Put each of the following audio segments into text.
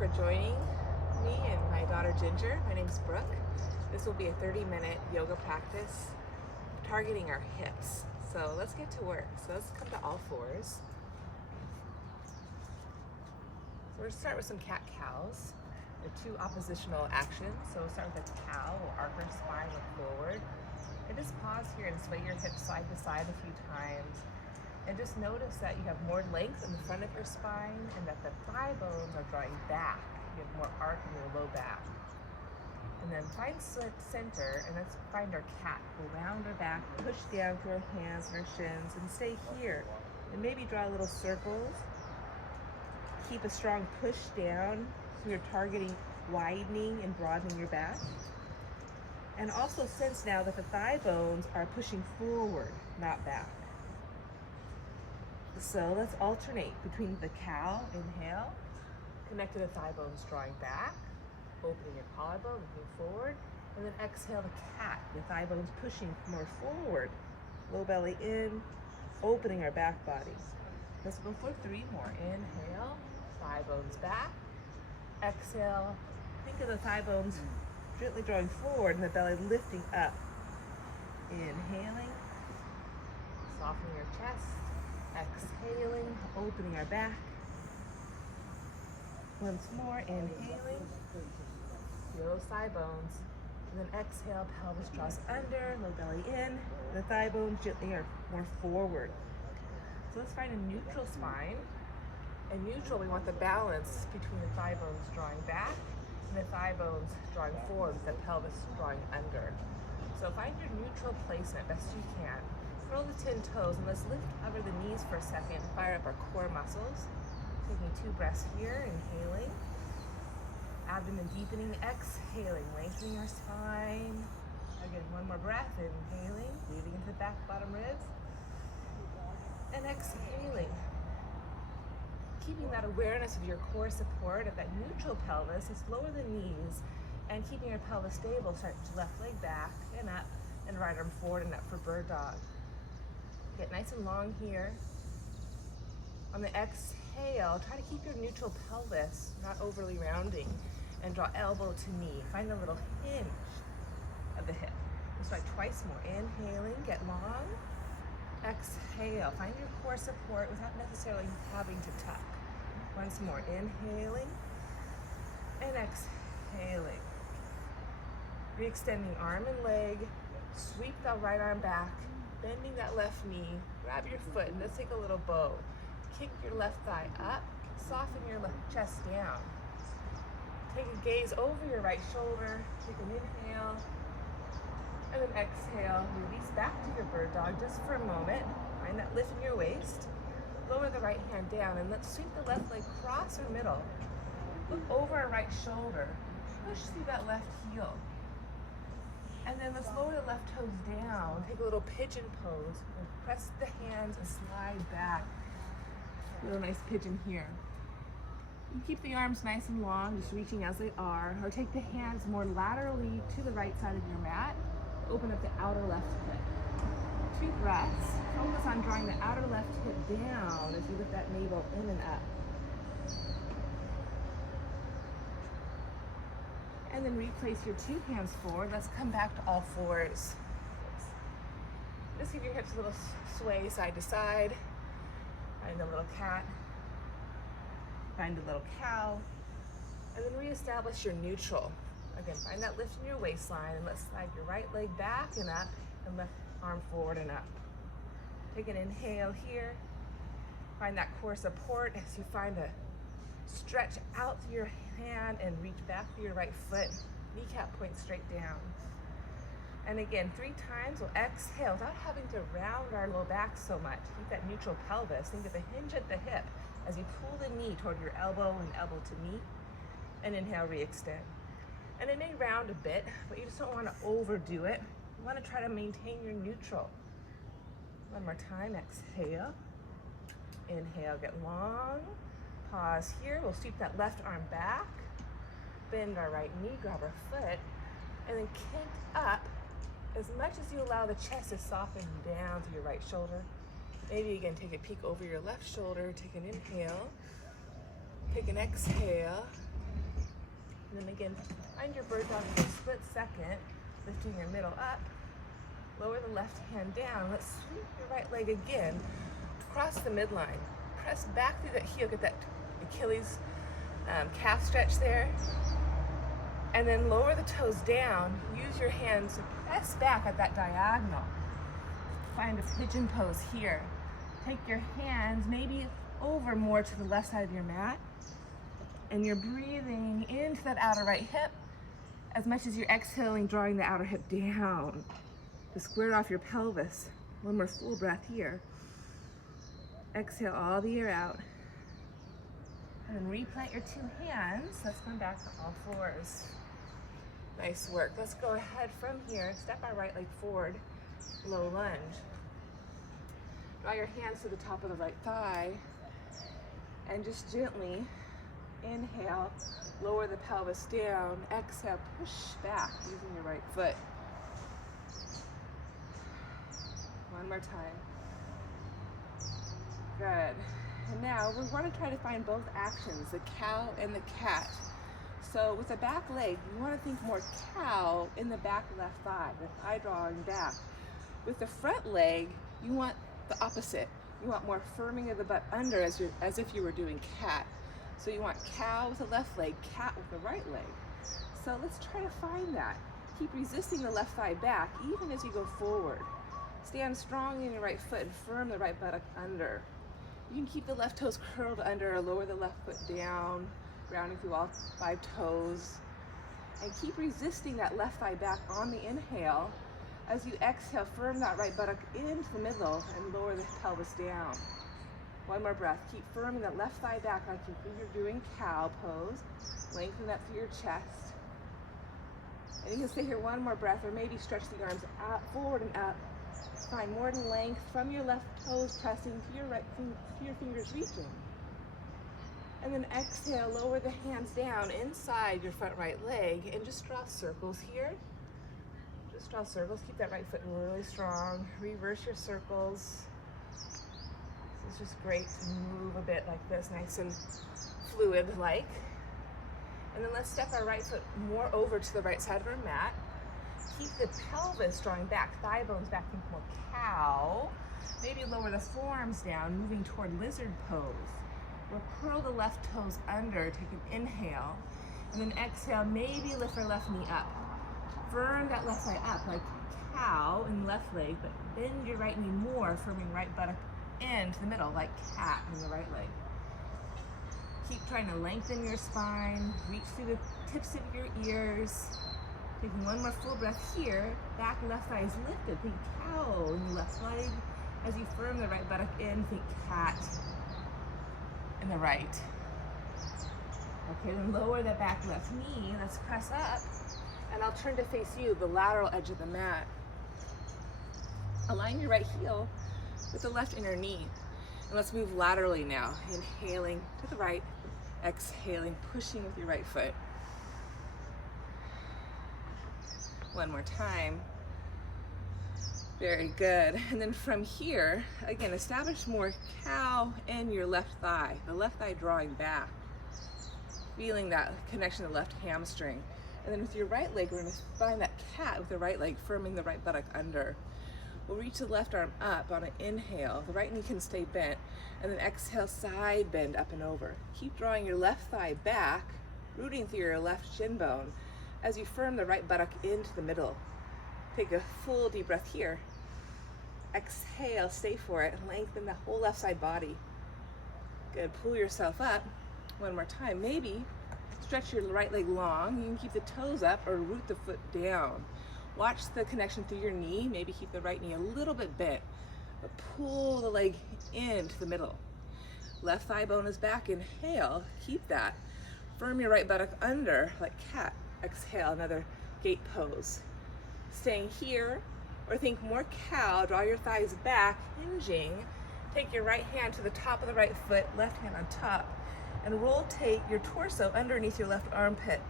for joining me and my daughter Ginger. My name's Brooke. This will be a 30-minute yoga practice targeting our hips. So let's get to work. So let's come to all fours. So we're going to start with some cat-cows. They're two oppositional actions. So we'll start with a cow. We'll arc our spine, look forward. And just pause here and sway your hips side to side a few times. And just notice that you have more length in the front of your spine and that the thigh bones are drawing back. You have more arc in your low back. And then find center, and let's find our cat. We'll round our back, push down through our hands and our shins, and stay here. And maybe draw little circles. Keep a strong push down so you're targeting widening and broadening your back. And also sense now that the thigh bones are pushing forward, not back. So let's alternate between the cow, inhale, connect to the thigh bones drawing back, opening your collarbone, looking forward, and then exhale the cat, the thigh bones pushing more forward, low belly in, opening our back body. Let's go for 3 more. Inhale, thigh bones back, exhale, think of the thigh bones gently drawing forward and the belly lifting up. Inhaling, softening your chest. Exhaling, opening our back. Once more, inhaling, feel those thigh bones. And then exhale, pelvis draws under, low belly in. The thigh bones gently are more forward. So let's find a neutral spine. In neutral, we want the balance between the thigh bones drawing back and the thigh bones drawing forward with the pelvis drawing under. So find your neutral placement best you can. Curl the 10 toes and let's lift over the knees for a second, fire up our core muscles. Taking 2 breaths here, inhaling. Abdomen deepening, exhaling, lengthening our spine. Again, 1 more breath, inhaling, breathing into the back, bottom ribs. And exhaling. Keeping that awareness of your core support of that neutral pelvis, let's lower the knees and keeping your pelvis stable, start left leg back and up and right arm forward and up for bird dog. Get nice and long here. On the exhale, try to keep your neutral pelvis not overly rounding and draw elbow to knee. Find a little hinge of the hip. Let's try twice more. Inhaling, get long. Exhale, find your core support without necessarily having to tuck. Once more, inhaling and exhaling. Re-extending arm and leg. Sweep the right arm back. Bending that left knee, grab your foot, and let's take a little bow. Kick your left thigh up, soften your left chest down. Take a gaze over your right shoulder, take an inhale, and then exhale. Release back to your bird dog just for a moment. Find that lift in your waist. Lower the right hand down, and let's sweep the left leg across our middle. Look over our right shoulder. Push through that left heel. And then let's lower the left toes down. Take a little pigeon pose. And press the hands and slide back. A little nice pigeon here. You keep the arms nice and long, just reaching as they are. Or take the hands more laterally to the right side of your mat. Open up the outer left hip. 2 breaths. Focus on drawing the outer left hip down as you lift that navel in and up. And then replace your 2 hands forward. Let's come back to all fours. Just give your hips a little sway side to side. Find a little cat. Find a little cow. And then reestablish your neutral. Again, find that lift in your waistline and let's slide your right leg back and up and left arm forward and up. Take an inhale here. Find that core support as you find a stretch out through your hand and reach back through your right foot. Kneecap point straight down. And again, 3 times we'll exhale without having to round our low back so much. Keep that neutral pelvis. Think of the hinge at the hip as you pull the knee toward your elbow and elbow to knee. And inhale, re-extend. And it may round a bit, but you just don't want to overdo it. You want to try to maintain your neutral. 1 more time, exhale. Inhale, get long. Pause here. We'll sweep that left arm back. Bend our right knee, grab our foot, and then kick up as much as you allow the chest to soften down through your right shoulder. Maybe again, take a peek over your left shoulder, take an inhale, take an exhale, And then again, find your bird dog for a split second, lifting your middle up. Lower the left hand down. Let's sweep your right leg again, across the midline. Press back through that heel, get that Achilles calf stretch there. And then lower the toes down. Use your hands to press back at that diagonal. Find a pigeon pose here. Take your hands maybe over more to the left side of your mat. And you're breathing into that outer right hip as much as you're exhaling, drawing the outer hip down to square off your pelvis. One more full breath here. Exhale all the air out. And then replant your two hands. Let's come back to all fours. Nice work. Let's go ahead from here. Step our right leg forward, low lunge. Draw your hands to the top of the right thigh and just gently inhale, lower the pelvis down. Exhale, push back using your right foot. One more time. Good. And now we want to try to find both actions, the cow and the cat. So with the back leg, you want to think more cow in the back left thigh, the thigh drawing back. With the front leg, you want the opposite. You want more firming of the butt under as if you were doing cat. So you want cow with the left leg, cat with the right leg. So let's try to find that. Keep resisting the left thigh back even as you go forward. Stand strong in your right foot and firm the right buttock under. You can keep the left toes curled under or lower the left foot down, grounding through all 5 toes. And keep resisting that left thigh back on the inhale. As you exhale, firm that right buttock into the middle and lower the pelvis down. One more breath. Keep firming that left thigh back like you're doing cow pose. Lengthen that through your chest. And you can stay here one more breath, or maybe stretch the arms out, forward and up. Find more length from your left toes pressing to your fingers reaching. And then exhale, lower the hands down inside your front right leg and just draw circles here. Just draw circles. Keep that right foot really strong. Reverse your circles. This is just great to move a bit like this, nice and fluid-like. And then let's step our right foot more over to the right side of our mat. Keep the pelvis drawing back, thigh bones back, think more cow. Maybe lower the forearms down, moving toward lizard pose. We'll curl the left toes under, take an inhale, and then exhale, maybe lift our left knee up. Firm that left thigh up like cow in the left leg, but bend your right knee more, firming right buttock into the middle like cat in the right leg. Keep trying to lengthen your spine, reach through the tips of your ears. Taking one more full breath here. Back left thigh is lifted. Think cow in the left leg. As you firm the right buttock in, think cat in the right. Okay, then lower the back left knee. Let's press up. And I'll turn to face you, the lateral edge of the mat. Align your right heel with the left inner knee. And let's move laterally now. Inhaling to the right, exhaling, pushing with your right foot. One more time. Very good. And then from here, again, establish more cow in your left thigh, the left thigh drawing back. Feeling that connection to the left hamstring. And then with your right leg, we're going to find that cat with the right leg, firming the right buttock under. We'll reach the left arm up on an inhale. The right knee can stay bent. And then exhale, side bend up and over. Keep drawing your left thigh back, rooting through your left shin bone as you firm the right buttock into the middle. Take a full deep breath here. Exhale, stay for it. Lengthen the whole left side body. Good, pull yourself up. One more time. Maybe stretch your right leg long. You can keep the toes up or root the foot down. Watch the connection through your knee. Maybe keep the right knee a little bit bent, but pull the leg into the middle. Left thigh bone is back. Inhale, keep that. Firm your right buttock under like cat. Exhale, another gate pose. Staying here, or think more cow. Draw your thighs back, hinging. Take your right hand to the top of the right foot, left hand on top, and rotate your torso underneath your left armpit.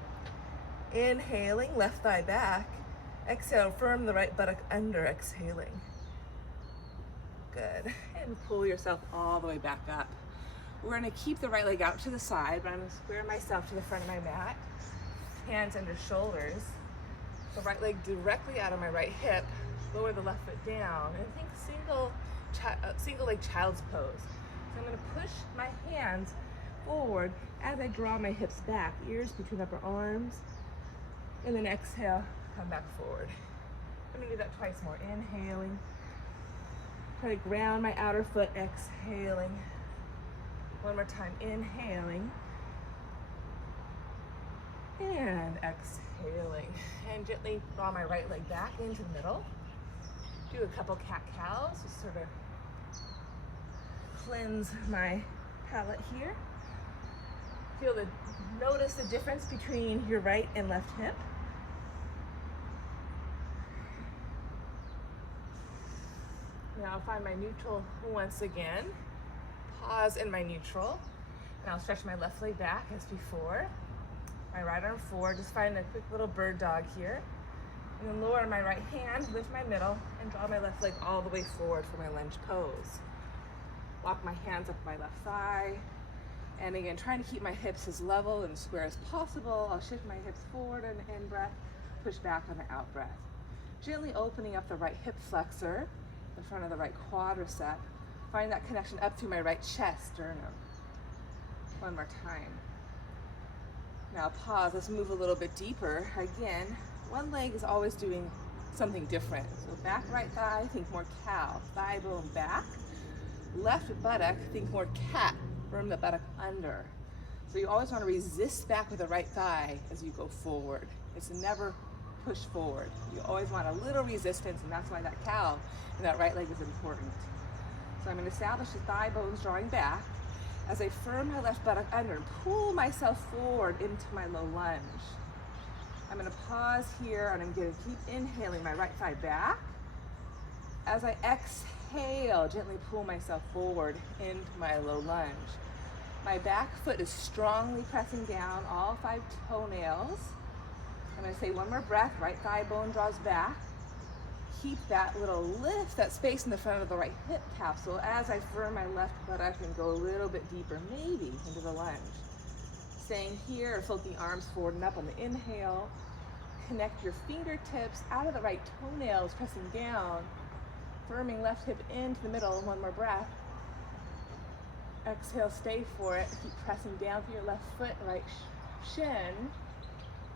Inhaling, left thigh back. Exhale, firm the right buttock under, exhaling. Good. And pull yourself all the way back up. We're going to keep the right leg out to the side, but I'm going to square myself to the front of my mat. hands under shoulders, the right leg directly out of my right hip, lower the left foot down, and think single leg child's pose. So I'm going to push my hands forward as I draw my hips back, ears between upper arms, and then exhale, come back forward. I'm going to do that twice more. Inhaling, try to ground my outer foot, exhaling. One more time, inhaling, and exhaling. And gently draw my right leg back into the middle. Do a couple cat-cows, just sort of cleanse my palate here. Notice the difference between your right and left hip. Now I'll find my neutral once again. Pause in my neutral. And I'll stretch my left leg back as before. My right arm forward, just find a quick little bird dog here. And then lower my right hand, lift my middle, and draw my left leg all the way forward for my lunge pose. Walk my hands up my left thigh. And again, trying to keep my hips as level and square as possible. I'll shift my hips forward on the in breath, push back on the out breath. Gently opening up the right hip flexor, the front of the right quadricep. Find that connection up through my right chest, sternum. One more time. Now pause, let's move a little bit deeper. Again, one leg is always doing something different. So back right thigh, think more cow, thigh bone back. Left buttock, think more cat, firm the buttock under. So you always want to resist back with the right thigh as you go forward. It's never push forward. You always want a little resistance, and that's why that cow and that right leg is important. So I'm going to establish the thigh bones drawing back as I firm my left buttock under and pull myself forward into my low lunge. I'm going to pause here, and I'm going to keep inhaling my right thigh back. As I exhale, gently pull myself forward into my low lunge. My back foot is strongly pressing down all 5 toenails. I'm going to say one more breath. Right thigh bone draws back. Keep that little lift, that space in the front of the right hip capsule as I firm my left buttock and go a little bit deeper, maybe into the lunge. Staying here, float the arms forward and up on the inhale. Connect your fingertips out of the right toenails, pressing down. Firming left hip into the middle, one more breath. Exhale, stay for it. Keep pressing down through your left foot, right shin.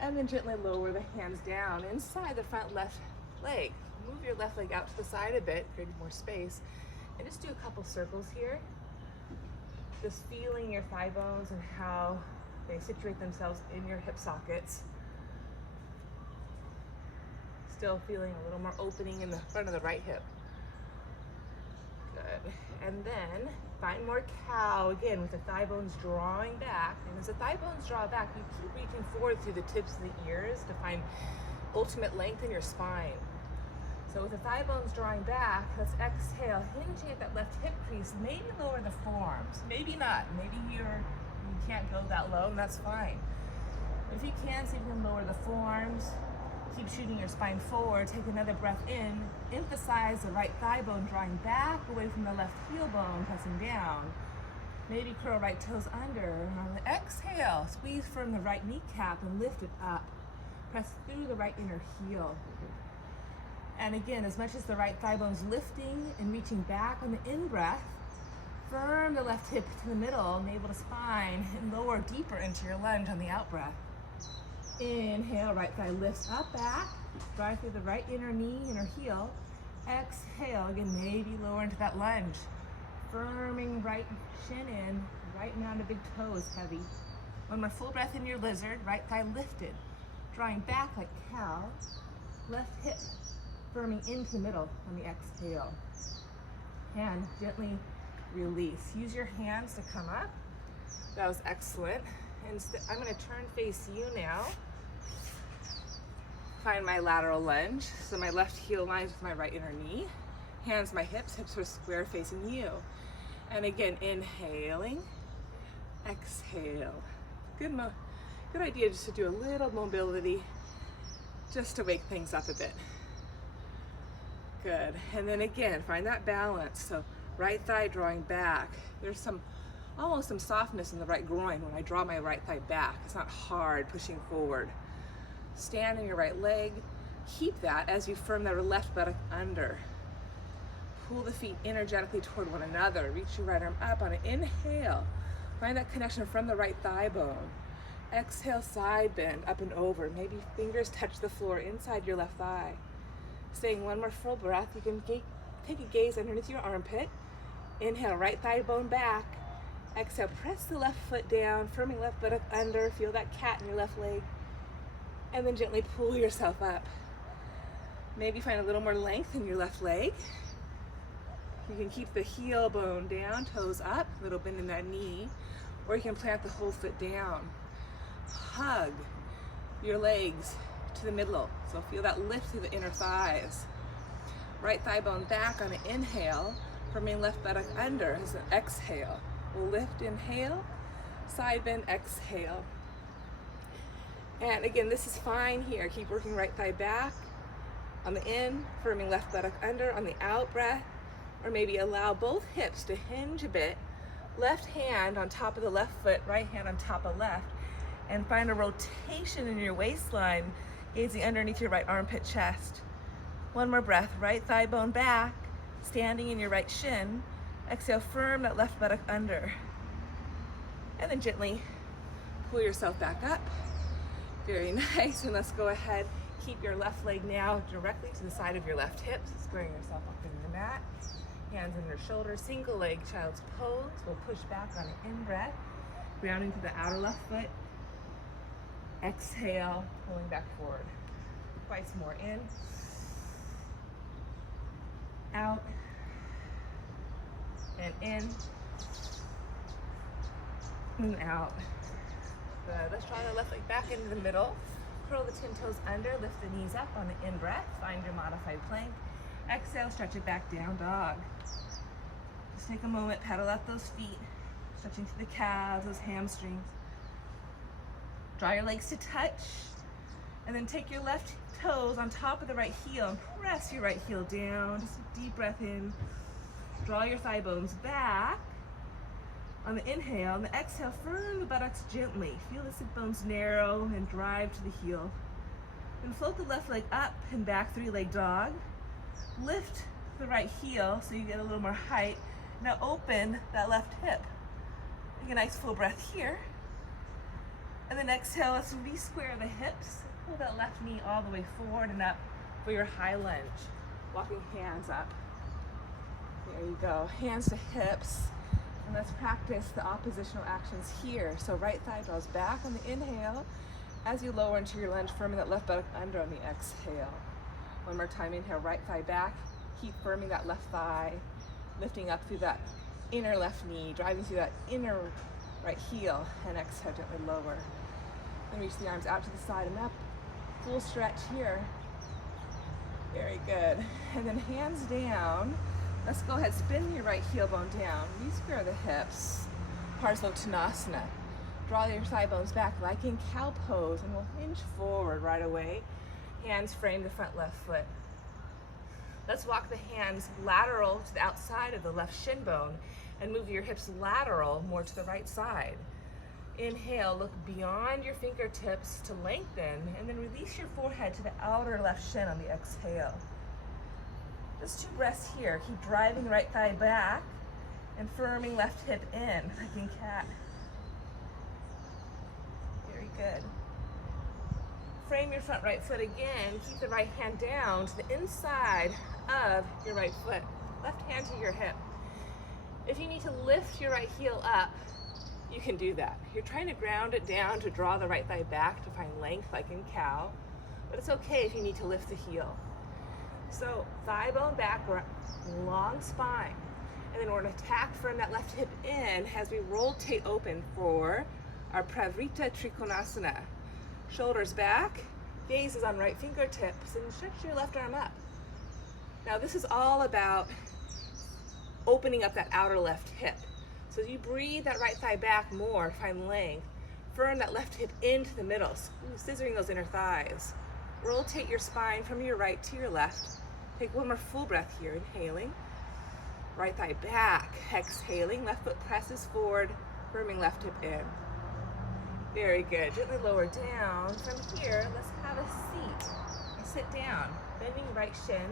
And then gently lower the hands down inside the front left leg. Move your left leg out to the side a bit, creating more space. And just do a couple circles here. Just feeling your thigh bones and how they situate themselves in your hip sockets. Still feeling a little more opening in the front of the right hip. Good. And then find more cow again with the thigh bones drawing back. And as the thigh bones draw back, you keep reaching forward through the tips of the ears to find ultimate length in your spine. So with the thigh bones drawing back, let's exhale, hinging at that left hip crease. Maybe lower the forearms, maybe not. Maybe you can't go that low, and that's fine. If you can, see if you can lower the forearms. Keep shooting your spine forward. Take another breath in. Emphasize the right thigh bone drawing back away from the left heel bone, pressing down. Maybe curl right toes under. And on the exhale, squeeze from the right kneecap and lift it up. Press through the right inner heel. And again, as much as the right thigh bone's lifting and reaching back on the in-breath, firm the left hip to the middle, navel to spine, and lower deeper into your lunge on the out-breath. Inhale, right thigh lifts up, back, drive through the right inner knee, inner heel. Exhale, again, maybe lower into that lunge. Firming right shin in, right now to big toes, heavy. One more full breath in your lizard, right thigh lifted, drawing back like cow, left hip firming into the middle on the exhale. And gently release. Use your hands to come up. That was excellent. And I'm going to turn face you now. Find my lateral lunge. So my left heel lines with my right inner knee. Hands my hips are square facing you. And again, inhaling, exhale. Good idea just to do a little mobility just to wake things up a bit. Good. And then again, find that balance. So right thigh drawing back. There's almost some softness in the right groin when I draw my right thigh back. It's not hard pushing forward. Stand in your right leg. Keep that as you firm that left buttock under. Pull the feet energetically toward one another. Reach your right arm up on an inhale. Find that connection from the right thigh bone. Exhale, side bend, up and over. Maybe fingers touch the floor inside your left thigh. Staying one more full breath, you can take a gaze underneath your armpit. Inhale, right thigh bone back. Exhale, press the left foot down, firming left buttock under. Feel that cat in your left leg. And then gently pull yourself up. Maybe find a little more length in your left leg. You can keep the heel bone down, toes up, a little bend in that knee, or you can plant the whole foot down. Hug your legs to the middle, so feel that lift through the inner thighs. Right thigh bone back on an inhale, firming left buttock under as an exhale. We'll lift, inhale, side bend, exhale. And again, this is fine here. Keep working right thigh back. On the in, firming left buttock under. On the out breath, or maybe allow both hips to hinge a bit. Left hand on top of the left foot, right hand on top of left. And find a rotation in your waistline, gazing underneath your right armpit chest. One more breath, right thigh bone back, standing in your right shin. Exhale, firm that left buttock under. And then gently pull yourself back up. Very nice, and let's go ahead. Keep your left leg now directly to the side of your left hip, squaring yourself up into the mat. Hands in your shoulders, single leg child's pose. We'll push back on an in-breath, grounding to the outer left foot. Exhale, pulling back forward. Twice more, in, out, and in, and out. Good. Let's draw the left leg back into the middle. Curl the 10 toes under, lift the knees up on the in-breath. Find your modified plank. Exhale, stretch it back down, dog. Just take a moment, pedal out those feet, stretching to the calves, those hamstrings. Draw your legs to touch, and then take your left toes on top of the right heel and press your right heel down. Just a deep breath in. Draw your thigh bones back. On the inhale, and the exhale, firm the buttocks gently. Feel the sit bones narrow and drive to the heel. Then float the left leg up and back, three-leg dog. Lift the right heel so you get a little more height. Now open that left hip. Take a nice full breath here. And then exhale, let's re-square the hips. Pull that left knee all the way forward and up for your high lunge. Walking hands up. There you go, hands to hips. And let's practice the oppositional actions here. So right thigh draws back on the inhale. As you lower into your lunge, firming that left buttock under on the exhale. One more time, inhale, right thigh back. Keep firming that left thigh, lifting up through that inner left knee, driving through that inner right heel, and exhale, gently lower. Then reach the arms out to the side and up. Full stretch here. Very good. And then hands down. Let's go ahead, spin your right heel bone down. Re-square the hips. Parsvottanasana. Draw your thigh bones back like in cow pose, and we'll hinge forward right away. Hands frame the front left foot. Let's walk the hands lateral to the outside of the left shin bone and move your hips lateral more to the right side. Inhale, look beyond your fingertips to lengthen, and then release your forehead to the outer left shin on the exhale. Just 2 breaths here. Keep driving the right thigh back and firming left hip in, like in cat. Very good. Frame your front right foot again. Keep the right hand down to the inside of your right foot. Left hand to your hip. If you need to lift your right heel up, you can do that. You're trying to ground it down to draw the right thigh back to find length like in cow, but it's okay if you need to lift the heel. So thigh bone back, long spine. And then we're gonna attack from that left hip in as we rotate open for our Pravrita Trikonasana. Shoulders back, gaze is on right fingertips, and stretch your left arm up. Now this is all about opening up that outer left hip. So as you breathe that right thigh back more, find length. Firm that left hip into the middle, scissoring those inner thighs. Rotate your spine from your right to your left. Take one more full breath here, inhaling. Right thigh back, exhaling. Left foot presses forward, firming left hip in. Very good. Gently lower down. From here, let's have a seat. Sit down. Bending right shin,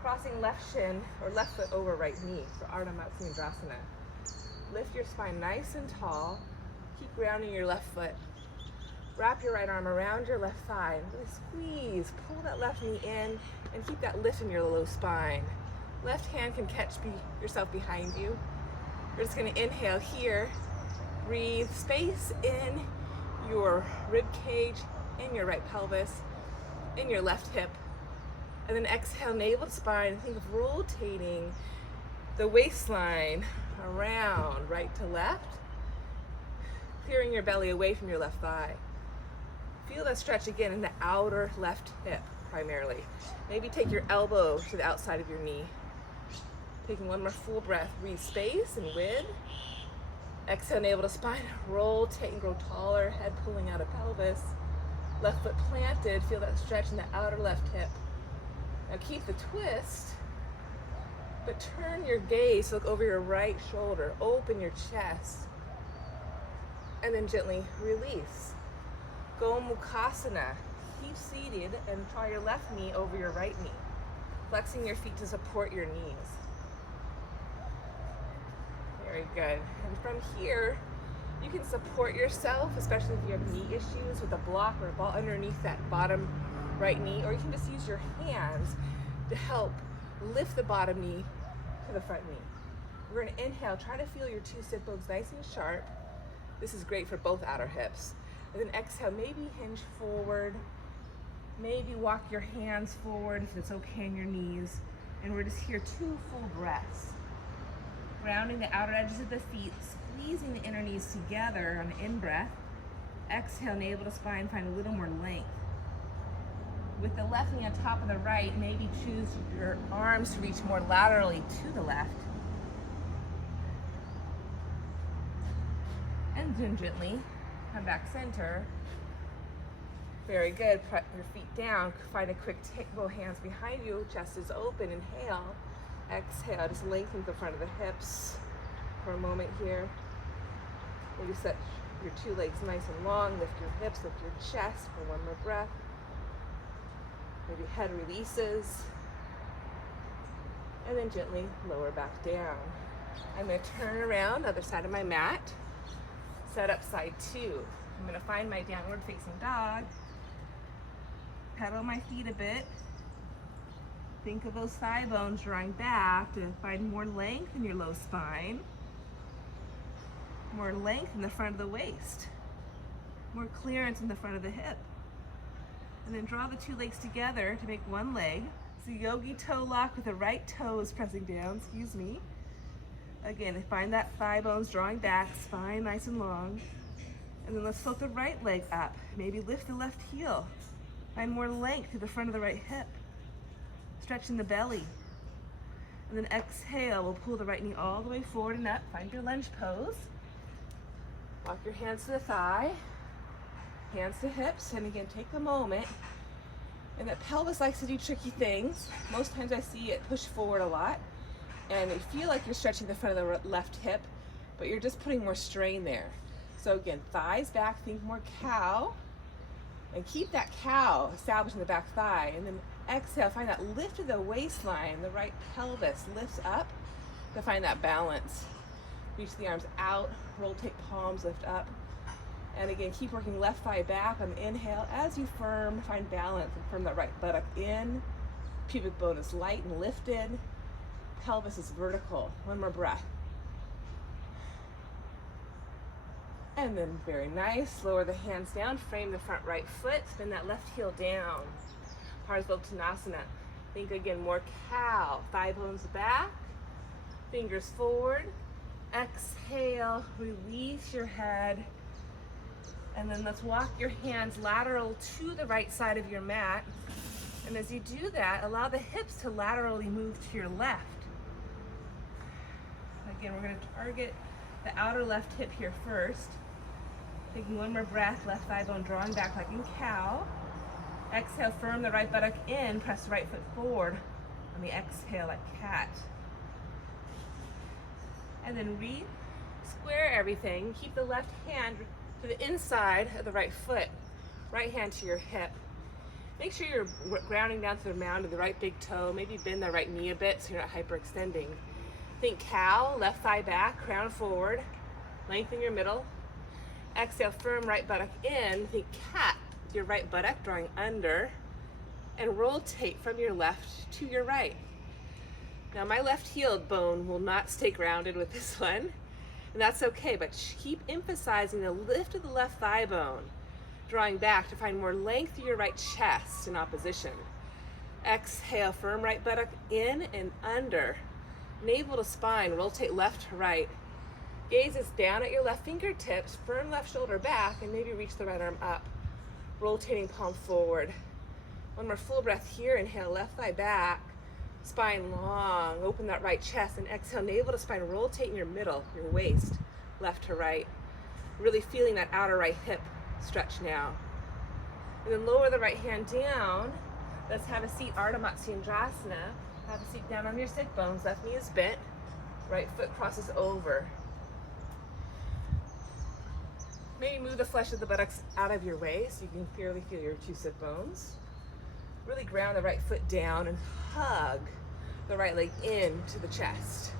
crossing left shin or left foot over right knee for Ardha Matsyendrasana. Lift your spine nice and tall. Keep grounding your left foot. Wrap your right arm around your left thigh. Really squeeze. Pull that left knee in and keep that lift in your low spine. Left hand can catch yourself behind you. We're just going to inhale here. Breathe space in your rib cage, in your right pelvis, in your left hip. And then exhale, navel to spine. Think of rotating the waistline around right to left, clearing your belly away from your left thigh. Feel that stretch again in the outer left hip primarily. Maybe take your elbow to the outside of your knee. Taking one more full breath. Breathe space and width. Exhale, navel to spine. Rotate and grow taller. Head pulling out of pelvis. Left foot planted. Feel that stretch in the outer left hip. Now keep the twist, but turn your gaze, look over your right shoulder. Open your chest. And then gently release. Gomukhasana. Keep seated and try your left knee over your right knee. Flexing your feet to support your knees. Very good. And from here, you can support yourself, especially if you have knee issues, with a block or a ball underneath that bottom right knee, or you can just use your hands to help lift the bottom knee to the front knee. We're going to inhale, try to feel your two sit bones nice and sharp. This is great for both outer hips. And then exhale, maybe hinge forward, maybe walk your hands forward if it's okay in your knees. And we're just here 2 full breaths. Grounding the outer edges of the feet, squeezing the inner knees together on the in-breath. Exhale, navel to spine, find a little more length. With the left knee on top of the right, maybe choose your arms to reach more laterally to the left. And then gently come back center. Very good. Put your feet down. Find a quick both hands behind you. Chest is open. Inhale. Exhale. Just lengthen the front of the hips for a moment here. Maybe set your 2 legs nice and long. Lift your hips. Lift your chest for one more breath. Maybe head releases. And then gently lower back down. I'm going to turn around, other side of my mat. Set up side 2. I'm going to find my downward facing dog. Pedal my feet a bit. Think of those thigh bones drawing back to find more length in your low spine. More length in the front of the waist. More clearance in the front of the hip. And then draw the 2 legs together to make one leg. So yogi toe lock with the right toes pressing down, excuse me. Again, find that thigh bones drawing back, spine nice and long. And then let's float the right leg up. Maybe lift the left heel. Find more length to the front of the right hip. Stretching the belly. And then exhale, we'll pull the right knee all the way forward and up. Find your lunge pose. Walk your hands to the thigh. Hands to hips, and again, take a moment. And the pelvis likes to do tricky things. Most times I see it push forward a lot, and you feel like you're stretching the front of the left hip, but you're just putting more strain there. So again, thighs back, think more cow, and keep that cow established in the back thigh. And then exhale, find that lift of the waistline, the right pelvis lifts up to find that balance. Reach the arms out, rotate palms, lift up. And again, keep working left thigh back on the inhale. As you firm, find balance and firm that right buttock in. Pubic bone is light and lifted. Pelvis is vertical. One more breath. And then very nice. Lower the hands down. Frame the front right foot. Spin that left heel down. Parsvottanasana. Think again, more cow. Thigh bones back. Fingers forward. Exhale. Release your head. And then let's walk your hands lateral to the right side of your mat. And as you do that, allow the hips to laterally move to your left. Again, we're going to target the outer left hip here first. Taking one more breath, left thigh bone drawing back like in cow. Exhale, firm the right buttock in, press the right foot forward on the exhale like cat. And then re-square everything. Keep the left hand to the inside of the right foot, right hand to your hip. Make sure you're grounding down to the mound of the right big toe. Maybe bend the right knee a bit so you're not hyperextending. Think cow, left thigh back, crown forward, lengthen your middle. Exhale, firm right buttock in. Think cat, your right buttock drawing under, and rotate from your left to your right. Now my left heel bone will not stay grounded with this one, and that's okay, but keep emphasizing the lift of the left thigh bone, drawing back to find more length through your right chest in opposition. Exhale, firm right buttock in and under. Navel to spine, rotate left to right. Gaze is down at your left fingertips, firm left shoulder back, and maybe reach the right arm up. Rotating palm forward. One more full breath here. Inhale, left thigh back, spine long, open that right chest, and exhale, navel to spine, rotate in your middle, your waist, left to right. Really feeling that outer right hip stretch now. And then lower the right hand down. Let's have a seat, Ardha Matsyendrasana. Have a seat down on your sit bones, left knee is bent, right foot crosses over. Maybe move the flesh of the buttocks out of your way so you can clearly feel your two sit bones. Really ground the right foot down and hug the right leg into the chest.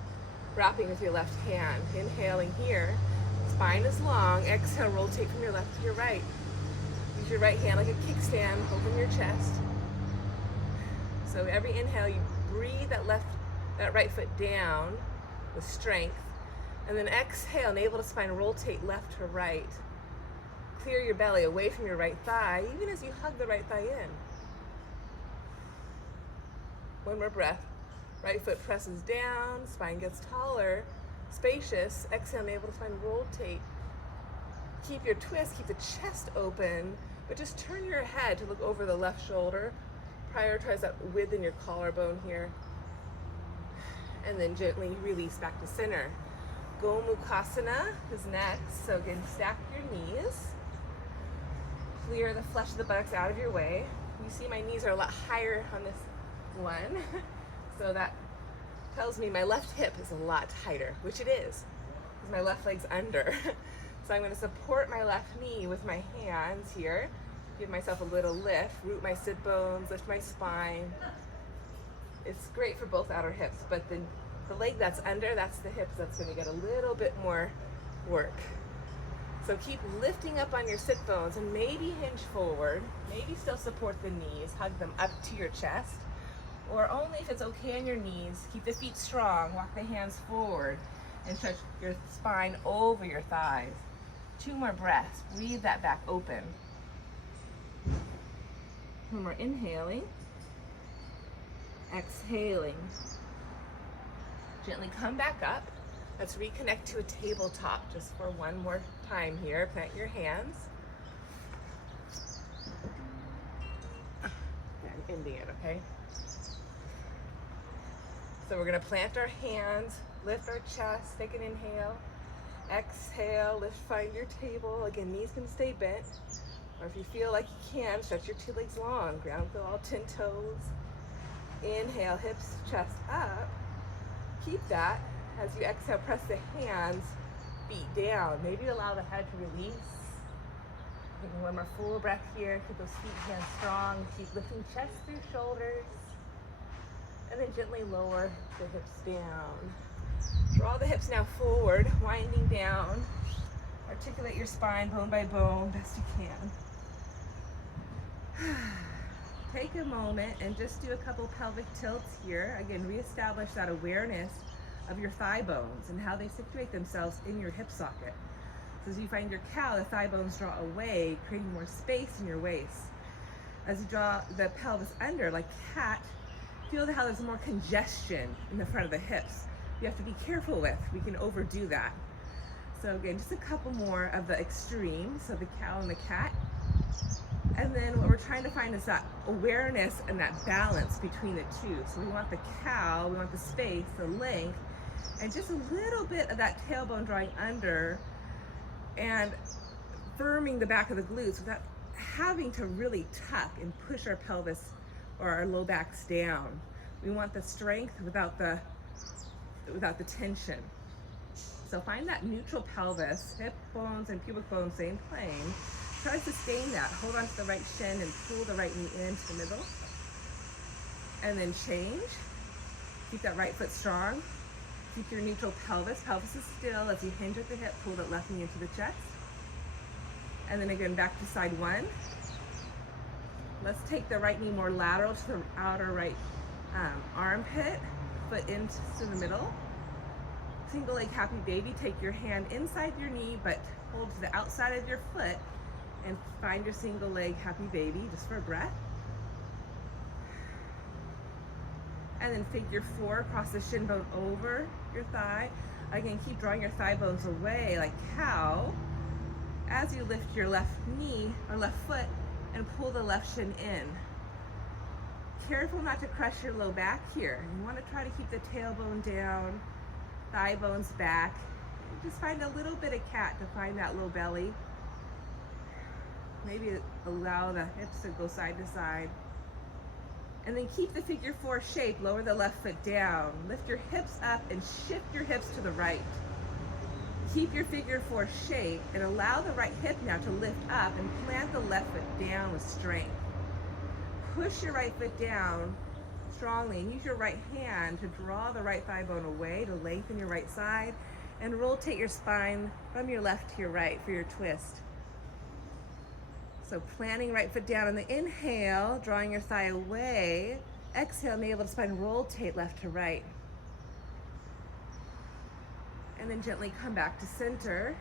Wrapping with your left hand. Inhaling here, spine is long. Exhale, rotate from your left to your right. Use your right hand like a kickstand, open your chest. So every inhale, you breathe that right foot down with strength. And then exhale, navel to spine, rotate left to right. Clear your belly away from your right thigh, even as you hug the right thigh in. One more breath. Right foot presses down, spine gets taller, spacious. Exhale, navel to spine, rotate. Keep your twist, keep the chest open, but just turn your head to look over the left shoulder. Prioritize that width in your collarbone here. And then gently release back to center. Gomukhasana is next. So again, stack your knees. Clear the flesh of the buttocks out of your way. You see my knees are a lot higher on this one. So that tells me my left hip is a lot tighter, which it is, because my left leg's under. So I'm going to support my left knee with my hands here. Give myself a little lift, root my sit bones, lift my spine. It's great for both outer hips, but the leg that's under, that's the hips that's going to get a little bit more work. So keep lifting up on your sit bones and maybe hinge forward, maybe still support the knees, hug them up to your chest, or only if it's okay on your knees, keep the feet strong, walk the hands forward and stretch your spine over your thighs. 2 more breaths, breathe that back open. When we're inhaling, exhaling. Gently come back up. Let's reconnect to a tabletop just for one more time here. Plant your hands. And ending it, okay? So we're gonna plant our hands, lift our chest, take an inhale. Exhale, lift, find your table. Again, knees can stay bent. Or if you feel like you can, stretch your 2 legs long. Ground through all 10 toes. Inhale, hips, chest up. Keep that. As you exhale, press the hands, feet down. Maybe allow the head to release. Taking one more full breath here. Keep those feet, hands strong. Keep lifting chest through shoulders. And then gently lower the hips down. Draw the hips now forward, winding down. Articulate your spine bone by bone, best you can. Take a moment and just do a couple pelvic tilts here. Again, reestablish that awareness of your thigh bones and how they situate themselves in your hip socket. So as you find your cow, the thigh bones draw away, creating more space in your waist. As you draw the pelvis under, like cat, feel how there's more congestion in the front of the hips. You have to be careful with. We can overdo that. So again, just a couple more of the extremes, so the cow and the cat. And then what we're trying to find is that awareness and that balance between the two. So we want the cow, we want the space, the length, and just a little bit of that tailbone drawing under and firming the back of the glutes without having to really tuck and push our pelvis or our low backs down. We want the strength without the tension. So find that neutral pelvis, hip bones and pubic bones stay in plane. Try to sustain that. Hold on to the right shin and pull the right knee into the middle. And then change. Keep that right foot strong. Keep your neutral pelvis. Pelvis is still as you hinge at the hip, pull that left knee into the chest. And then again, back to side one. Let's take the right knee more lateral to the outer right armpit, foot into the middle. Single leg happy baby. Take your hand inside your knee, but hold to the outside of your foot and find your single leg happy baby just for a breath. And then figure four, cross the shin bone over your thigh. Again, keep drawing your thigh bones away like cow as you lift your left knee or left foot and pull the left shin in. Careful not to crush your low back here. You want to try to keep the tailbone down, thigh bones back. Just find a little bit of cat to find that low belly. Maybe allow the hips to go side to side. And then keep the figure four shape, lower the left foot down. Lift your hips up and shift your hips to the right. Keep your figure four shape and allow the right hip now to lift up and plant the left foot down with strength. Push your right foot down strongly and use your right hand to draw the right thigh bone away to lengthen your right side and rotate your spine from your left to your right for your twist. So planting right foot down on the inhale, drawing your thigh away. Exhale, navel to spine, rotate left to right. And then gently come back to center.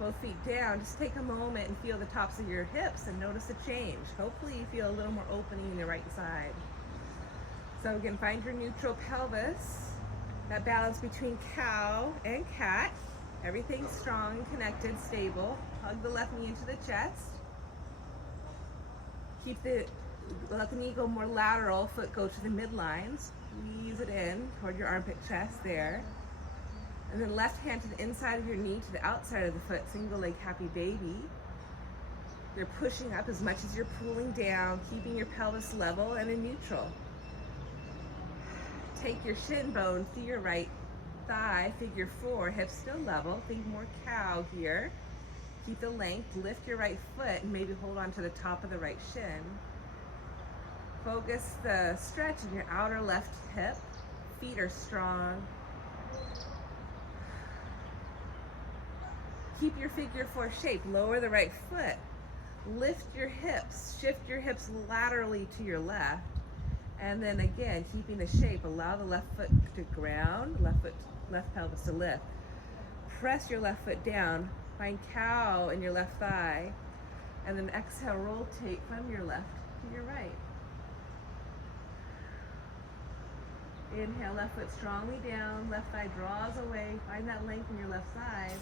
Both feet down. Just take a moment and feel the tops of your hips and notice the change. Hopefully you feel a little more opening in the right side. So again, find your neutral pelvis. That balance between cow and cat. Everything's strong, connected, stable. Hug the left knee into the chest. Keep let the knee go more lateral, foot go to the midline. Squeeze it in toward your armpit chest there. And then left hand to the inside of your knee to the outside of the foot, single leg happy baby. You're pushing up as much as you're pulling down, keeping your pelvis level and in neutral. Take your shin bone through your right thigh, figure four, hips still level. Think more cow here. Keep the length, lift your right foot and maybe hold on to the top of the right shin. Focus the stretch in your outer left hip. Feet are strong. Keep your figure four shape, lower the right foot. Lift your hips, shift your hips laterally to your left. And then again, keeping the shape, allow the left foot to ground, left pelvis to lift. Press your left foot down, find cow in your left thigh, and then exhale, rotate from your left to your right. Inhale, left foot strongly down, left thigh draws away, find that length in your left side.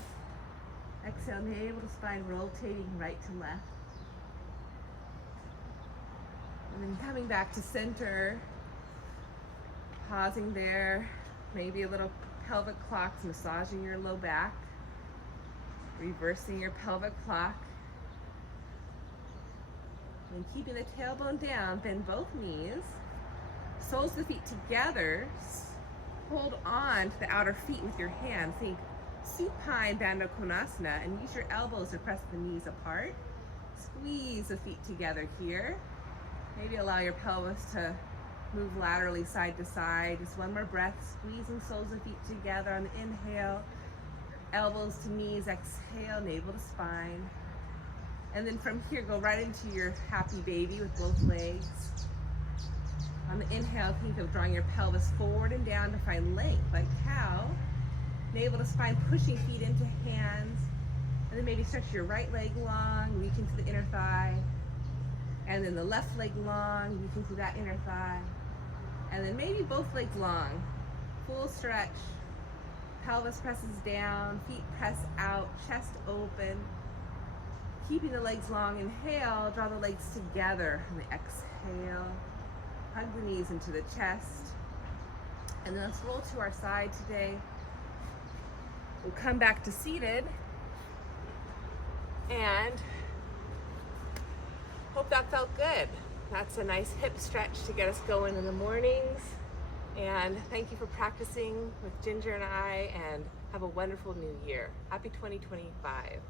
Exhale, navel to spine, rotating right to left. And then coming back to center, pausing there, maybe a little pelvic clocks, massaging your low back, reversing your pelvic clock. And keeping the tailbone down, bend both knees, soles of the feet together, hold on to the outer feet with your hands. Think supine Bandha Konasana and use your elbows to press the knees apart. Squeeze the feet together here. Maybe allow your pelvis to move laterally side to side. Just one more breath, squeezing soles of feet together on the inhale. Elbows to knees, exhale, navel to spine. And then from here, go right into your happy baby with both legs. On the inhale, think of drawing your pelvis forward and down to find length, like cow. Navel to spine, pushing feet into hands. And then maybe stretch your right leg long, reaching to the inner thigh. And then the left leg long, reaching to that inner thigh. And then maybe both legs long. Full stretch. Pelvis presses down, feet press out, chest open. Keeping the legs long, inhale, draw the legs together. And the exhale, hug the knees into the chest. And then let's roll to our side today. We'll come back to seated. And hope that felt good. That's a nice hip stretch to get us going in the mornings. And thank you for practicing with Ginger and I, and have a wonderful new year. Happy 2025.